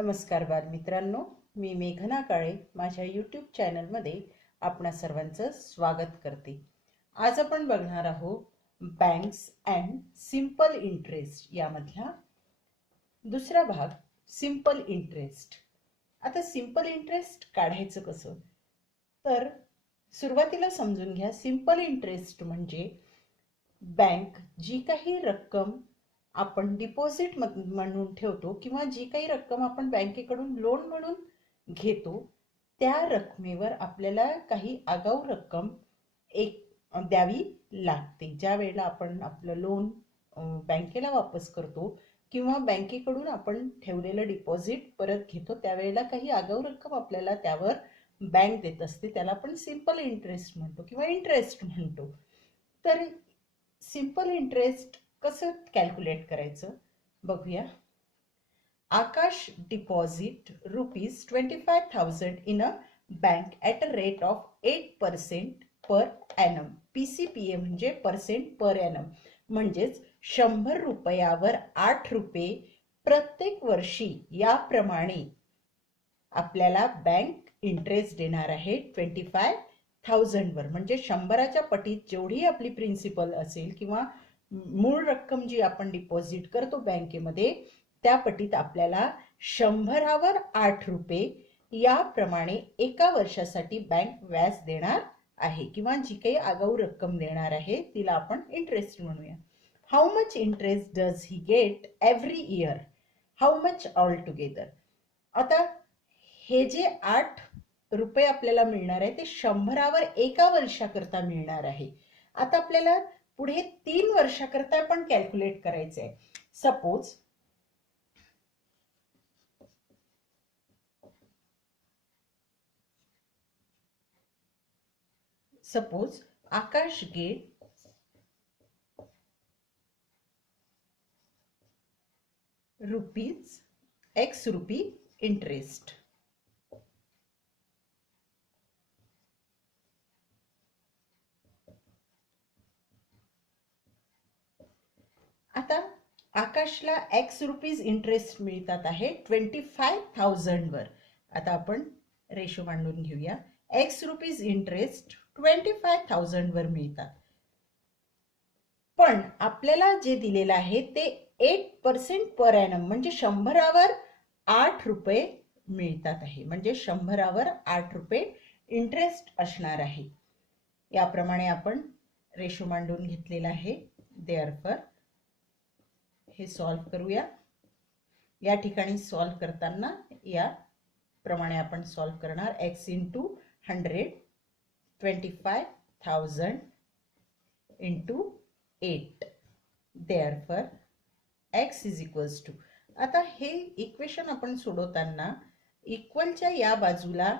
नमस्कार बालमित्रांनो, मी मेघना काळे माझ्या यूट्यूब चॅनलमध्ये आपणा सर्वांचं स्वागत करते. आज आपण बघणार आहोत बँक्स अँड सिंपल इंटरेस्ट यामधला दुसरा भाग, सिंपल इंटरेस्ट. आता सिंपल इंटरेस्ट काढायचं कसं, तर सुरुवातीला समजून घ्या. सिंपल इंटरेस्ट म्हणजे बँक जी काही रक्कम आपण डिपॉझिट म्हणून ठेवतो किंवा जी काही रक्कम आपण बँकेकडून लोन म्हणून घेतो त्या रकमेवर आपल्याला काही आगाऊ रक्कम द्यावी लागते. ज्या वेळेला आपण आपलं लोन बँकेला वापस करतो किंवा बँकेकडून आपण ठेवलेलं डिपॉझिट परत घेतो त्यावेळेला काही आगाऊ रक्कम आपल्याला त्यावर बँक देत असते. त्याला आपण सिंपल इंटरेस्ट म्हणतो किंवा इंटरेस्ट म्हणतो. तर सिंपल इंटरेस्ट कसं कॅल्क्युलेट करायचं बघूया. Akash deposit ₹25,000 in a bank at a rate of 8% per annum. PCPA म्हणजे पर्सेंट पर ॲनम, म्हणजेच 100 रुपयावर 8 रुपये प्रत्येक वर्षी याप्रमाणे आपल्याला बँक इंटरेस्ट देणार आहे 25,000 वर. म्हणजे 100च्या पटीत जेवढी आपली प्रिन्सिपल असेल किंवा मूळ रक्कम जी आपण डिपॉझिट करतो बँकेमध्ये त्या पटीत आपल्याला 100वर 8 रुपये याप्रमाणे एका वर्षासाठी बँक व्याज देणार आहे किंवा जी काही आगाऊ रक्कम देणार आहे तिला आपण इंटरेस्ट म्हणूया. How much interest does he get every year, how much all together. आता हे जे 8 रुपये आपल्याला मिळणार आहे ते 100वर एका वर्षाकरता मिळणार आहे. आता आपल्याला पुढे 3 वर्षाकरता पण कॅल्क्युलेट करायचं आहे. सपोज आकाश गेट X रुपी इंटरेस्ट. आता आकाशला X रुपीज इंटरेस्ट मिळतात आहे 25,000 वर. आता आपण रेशो मांडून घेऊया. X रुपीज इंटरेस्ट 25,000 वर मिळतात, पण आपल्याला जे दिलेलं आहे ते 8% पर ॲनम म्हणजे 100वर 8 रुपये मिळतात आहे. म्हणजे 100वर 8 रुपये इंटरेस्ट असणार आहे. याप्रमाणे आपण रेशो मांडून घेतलेला आहे. देअरफॉर हे सॉल्व करूया. या ठिकाणी सॉल्व करताना या प्रमाणे आपण सॉल्व करणार. x into 100 25,000 into 8. Therefore x is equals to. आता हे इक्वेशन आपण सोडवताना इक्वलच्या या बाजूला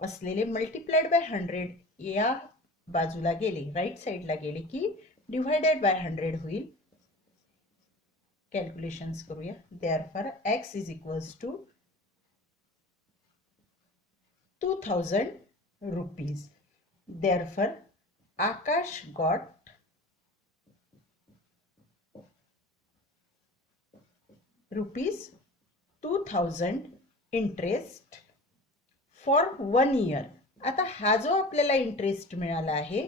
असलेले मल्टिप्लाइड बाय 100 या बाजूला गेले, राईट साइडला गेले की डिवाइडेड बाय 100 होईल. कॅल्क्युलेशन्स करूया. Therefore x is equals to 2,000 rupees. Therefore Akash got ₹2,000 interest for 1 year. आता हा जो आपल्याला इंटरेस्ट मिळाला आहे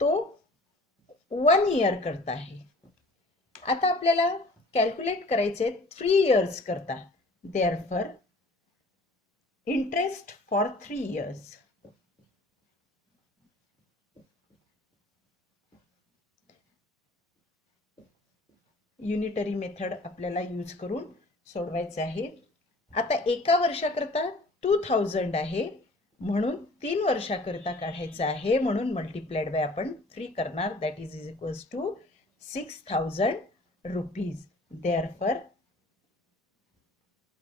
तो 1 इयर करता आहे. आता आपल्याला कॅल्क्युलेट करायचे 3 इयर्स करता. Therefore interest for 3 years. Unitary method आपल्याला यूज करून सोडवायचे आहे. आता एका वर्षाकरता 2,000 आहे म्हणून 3 वर्षाकरता काढायचं आहे, म्हणून मल्टिप्लाइड बाय आपण 3 करणार. That is equals to 6,000 rupees. Therefore,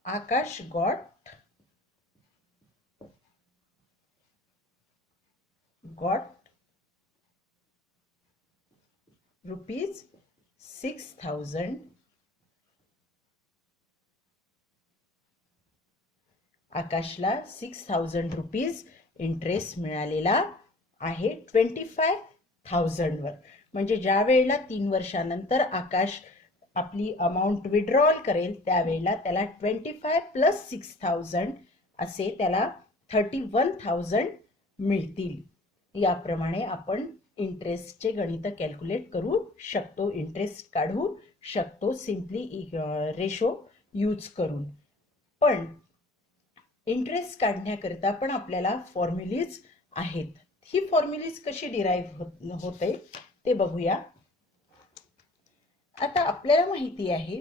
Akash got ₹6,000. आकाशला 6,000 रुपीज इंटरेस्ट मिळालेला आहे 25,000 वर. म्हणजे ज्या वेळेला 3 वर्षानंतर आकाश आपली अमाऊंट विड्रॉल करेल त्यावेळेला त्याला 25 प्लस 6000 असे त्याला 31,000 मिळतील. याप्रमाणे आपण इंटरेस्टचे गणित कॅल्क्युलेट करू शकतो, इंटरेस्ट काढू शकतो सिम्पली रेशो यूज करून. पण इंटरेस्ट काढण्याकरिता पण आपल्याला फॉर्म्युलीज आहेत. ही फॉर्म्युलीज कशी डिराईव्ह होते ते बघूया. आता आपल्याला माहिती आहे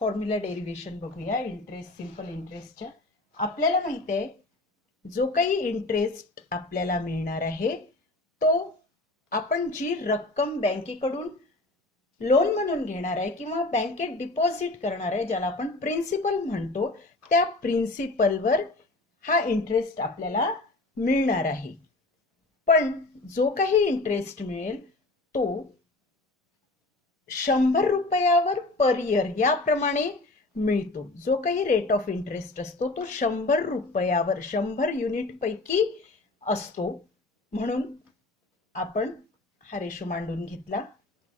फॉर्म्युला डेरिव्हेशन बघूया इंटरेस्ट, सिंपल इंटरेस्टच्या. आपल्याला माहिती आहे जो काही इंटरेस्ट आपल्याला मिळणार आहे तो आपण जी रक्कम बँकेकडून लोन म्हणून घेणार आहे किंवा बँकेत डिपॉझिट करणार आहे, ज्याला आपण प्रिन्सिपल म्हणतो, त्या प्रिन्सिपलवर हा इंटरेस्ट आपल्याला मिळणार आहे. पण जो काही इंटरेस्ट मिळेल तो 100 रुपयावर पर इयर याप्रमाणे मिळतो. जो काही रेट ऑफ इंटरेस्ट असतो तो 100 रुपयावर 100 युनिट पैकी असतो. म्हणून आपण हा रेशो मांडून घेतला.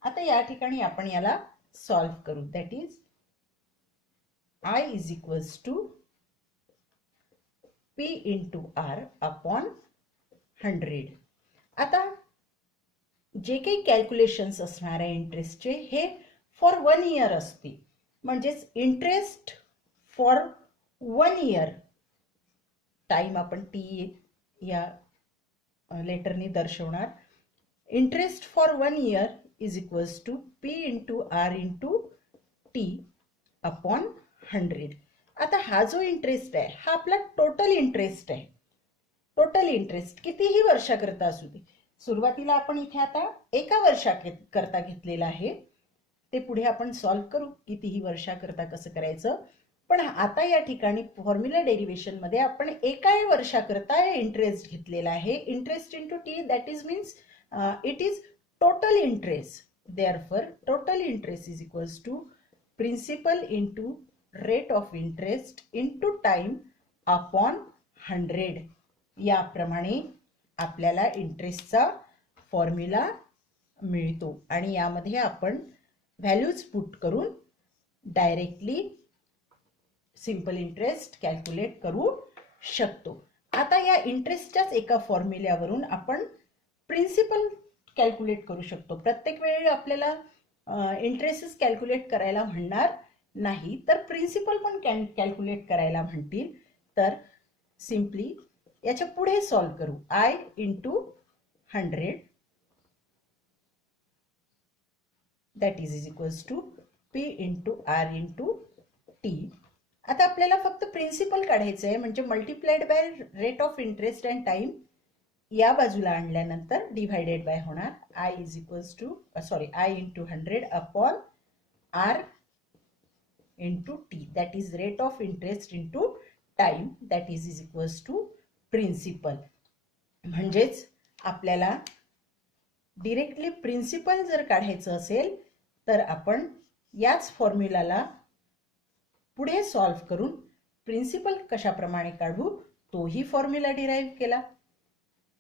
आता या ठिकाणी आपण याला सॉल्व करू. That is I is equals to P into R upon 100. आता जे काही कॅल्क्युलेशन्स असणार आहे इंटरेस्टचे हे फॉर 1 इयर असते. म्हणजेच इंटरेस्ट फॉर 1 इयर, टाइम आपण टी या लेटरनी दर्शवणार. Interest for 1 year is equals to P into R into T upon 100. आता हा जो इंटरेस्ट आहे हा आपला टोटल इंटरेस्ट आहे. टोटल इंटरेस्ट कितीही वर्षाकरता असू दे. सुरुवातीला आपण इथे आता एका वर्षाकरता घेतलेला आहे, ते पुढे आपण सॉल्व करू कितीही वर्षाकरता कसं करायचं. पण आता या ठिकाणी फॉर्म्युला डेरिव्हेशन मध्ये आपण एका वर्षाकरता इंटरेस्ट घेतलेला आहे. Interest into T that is means it is total interest. Therefore total interest is equals to principal into rate of interest into time upon 100. याप्रमाणे आपल्याला इंटरेस्टचा फॉर्म्युला मिळतो आणि यामध्ये आपण व्हॅल्यूज पुट करून डायरेक्टली सिंपल इंटरेस्ट कॅल्क्युलेट करू शकतो. आता या इंटरेस्टच्याच एका फॉर्म्युल्यावरून आपण प्रिन्सिपल कॅल्क्युलेट करू शकतो. प्रत्येक वेळी आपल्याला इंटरेस्ट कॅल्क्युलेट करायला म्हणणार नाही, तर प्रिन्सिपल पण कॅल्क्युलेट करायला म्हणतील. तर सिंपली याच्या पुढे सॉल्व करू. I into 100 that is equals to P into R into T. आता आपल्याला फक्त प्रिन्सिपल काढायचं आहे, म्हणजे multiplied by rate of interest and time या बाजूला आणल्यानंतर डिवाइडेड बाय होणार I is equals to I into 100 upon R into T that is rate of interest into time that is equals to principal. म्हणजेच आपल्याला directly principal जर काढायचं असेल तर आपण याच फॉर्म्युलाला पुढे सॉल्व करून प्रिन्सिपल कशाप्रमाणे काढू तोही फॉर्म्युला डिराईव्ह केला.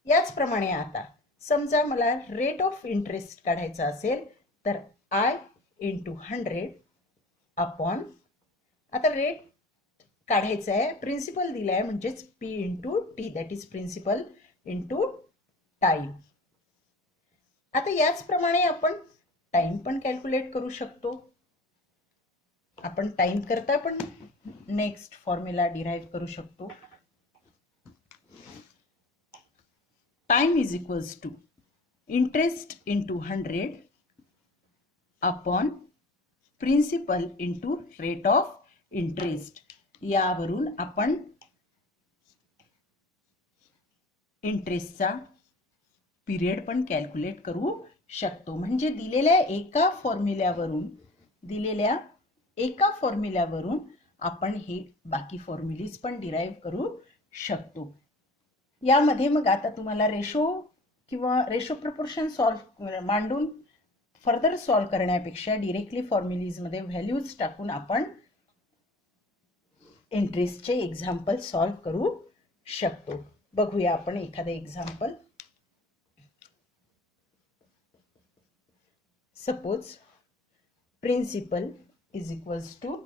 याचप्रमाणे आता समजा मला रेट ऑफ इंटरेस्ट काढायचा असेल तर I इंटू 100 अपॉन, आता रेट काढायचं आहे, प्रिन्सिपल दिला आहे म्हणजेच P into T that is principal into time. आता याचप्रमाणे आपण टाइम पण कॅल्क्युलेट करू शकतो. आपण टाइम करता पण नेक्स्ट फॉर्म्युला डिराईव्ह करू शकतो. Time is equals to interest into 100 upon principal into rate of interest. यावरून आपण इंटरेस्टचा पिरियड पण कॅल्क्युलेट करू शकतो. म्हणजे दिलेल्या एका फॉर्म्युल्यावरून आपण हे बाकी फॉर्म्युलीज पण डिराईव्ह करू शकतो. यामध्ये मग आता तुम्हाला रेशो किंवा रेशो प्रपोर्शन सॉल्व मांडून फर्दर सॉल्व करण्यापेक्षा डिरेक्टली फॉर्म्युलीज मध्ये व्हॅल्यूज टाकून आपण इंटरेस्टचे एक्झाम्पल सॉल्व करू शकतो. बघूया आपण एखादं example. Suppose principal is equals to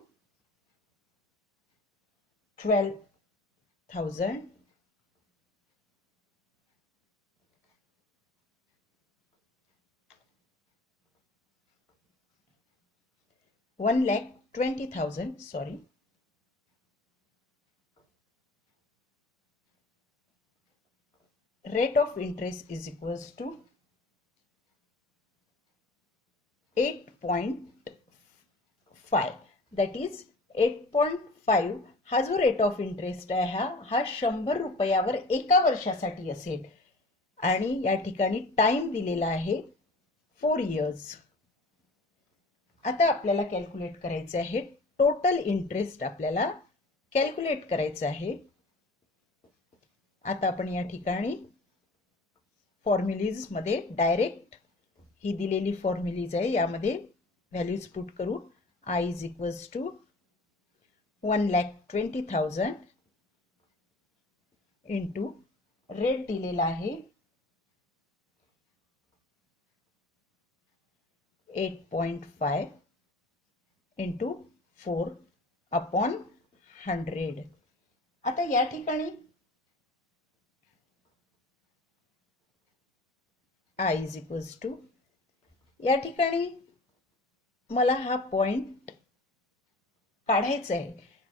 12,000 1,20,000, sorry. Rate of interest is equals to 8.5. that is 8.5 हा जो रेट ऑफ इंटरेस्ट आहे हा 100 रुपयावर एका वर्षासाठी असेल आणि या ठिकाणी टाइम दिलेला आहे 4 इयर्स. आता आपल्याला कॅल्क्युलेट करायचे आहे टोटल इंटरेस्ट, आपल्याला कॅल्क्युलेट करायचं आहे. आता आपण या ठिकाणी फॉर्म्युलीज मध्ये डायरेक्ट ही दिलेली फॉर्म्युलीज आहे यामध्ये व्हॅल्यूज पुट करू. I is equals to 1,20,000 into rate दिलेला आहे 8.5 इंटू 4 अपॉन 100. आता या ठिकाणी I is equals to, या ठिकाणी मला हा पॉइंट काढायचा आहे.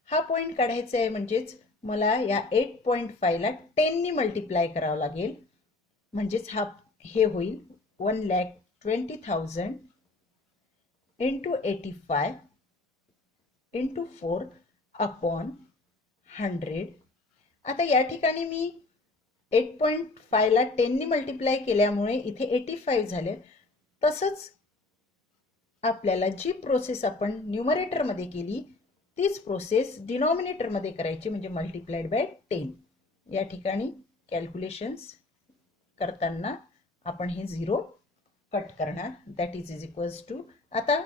हा पॉइंट काढायचा आहे म्हणजेच मला या 8.5 ला 10 ने मल्टिप्लाय करावं लागेल. म्हणजेच हा हे होईल 1,20,000 इंटू 85 इंटू 4 अपॉन 100. आता या ठिकाणी मी 8.5 ला 10 ने मल्टिप्लाय केल्यामुळे इथे 85 झाले. तसंच आपल्याला जी प्रोसेस आपण न्यूमरेटर मध्ये केली तीच प्रोसेस डिनॉमिनेटर मध्ये करायची, म्हणजे मल्टिप्लाइड बाय 10. या ठिकाणी कॅल्क्युलेशन्स करताना आपण हे 0 कट करणार. दॅट इज इक्वल्स टू, आता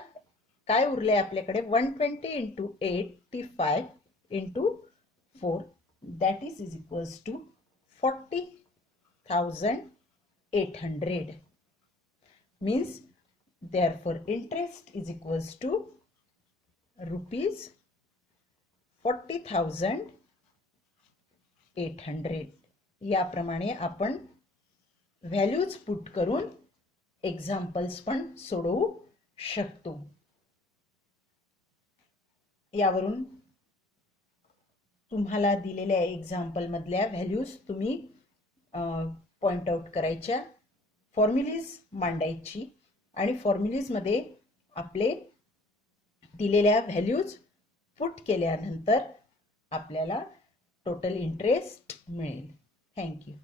काय उरले आपल्याकडे 120 into 85 into 4, that is equals to 40,800. means therefore interest is equals to rupees 40,800. याप्रमाणे आपण व्हॅल्यूज पुट करून एक्झाम्पल्स पण सोडवू शकतो. यावरून तुम्हाला दिलेल्या एक्झाम्पल मधल्या व्हॅल्यूज तुम्ही पॉइंट आउट करायच्या, फॉर्म्युलीज मांडायची आणि फॉर्म्युलीज मध्ये आपले दिलेल्या व्हॅल्यूज पुट केल्यानंतर आपल्याला टोटल इंटरेस्ट मिळेल. Thank you.